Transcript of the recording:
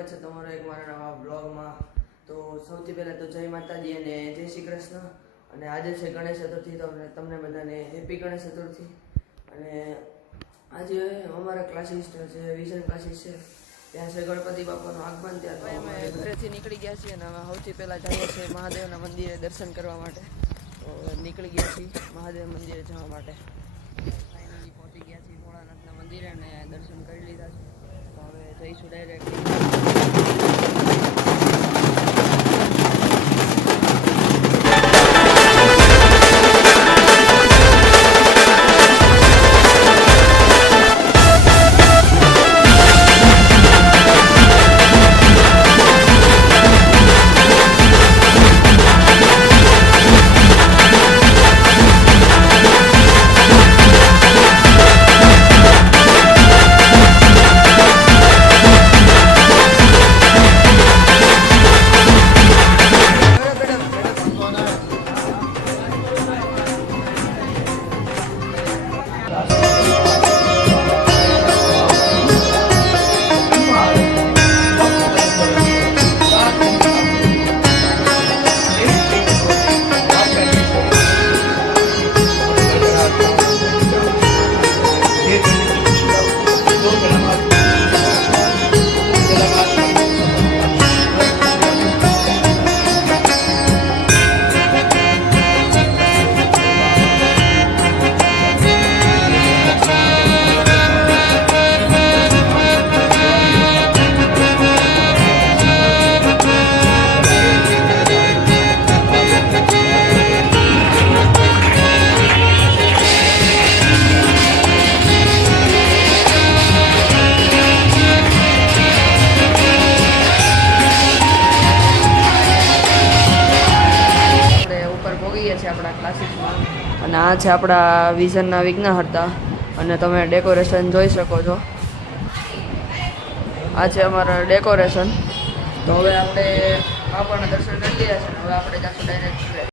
સ્વાગત છે તમારો એક મારા નવા બ્લોગમાં। તો સૌથી પહેલાં તો જય માતાજી અને જય શ્રી કૃષ્ણ। અને આજે છે ગણેશ ચતુર્થી, તો તમને બધાને હેપી ગણેશ ચતુર્થી। અને આજે અમારા ક્લાસીસ જે વિઝન ક્લાસીસ છે ત્યાં છે ગણપતિ બાપાનું આગમન। ત્યાં અમે ઘરેથી નીકળી ગયા છીએ અને અમે સૌથી પહેલાં જઈએ છીએ મહાદેવના મંદિરે દર્શન કરવા માટે। તો નીકળી ગયા છીએ મહાદેવ મંદિરે જવા માટે। ફાઇનલી પહોંચી ગયા છીએ ભોળાનાથના મંદિરે અને દર્શન કરી લીધા છે। તો હવે જઈશું ડાયરેક્ટ। આપણા ક્લાસીસમાં અને આ છે આપણા વિઝનના વિઘ્નહર્તા અને તમે ડેકોરેશન જોઈ શકો છો। આ છે અમારા ડેકોરેશન। તો હવે આપણે બાપાના દર્શન કરી લીધા છે, હવે આપણે જાશું ડાયરેક્ટ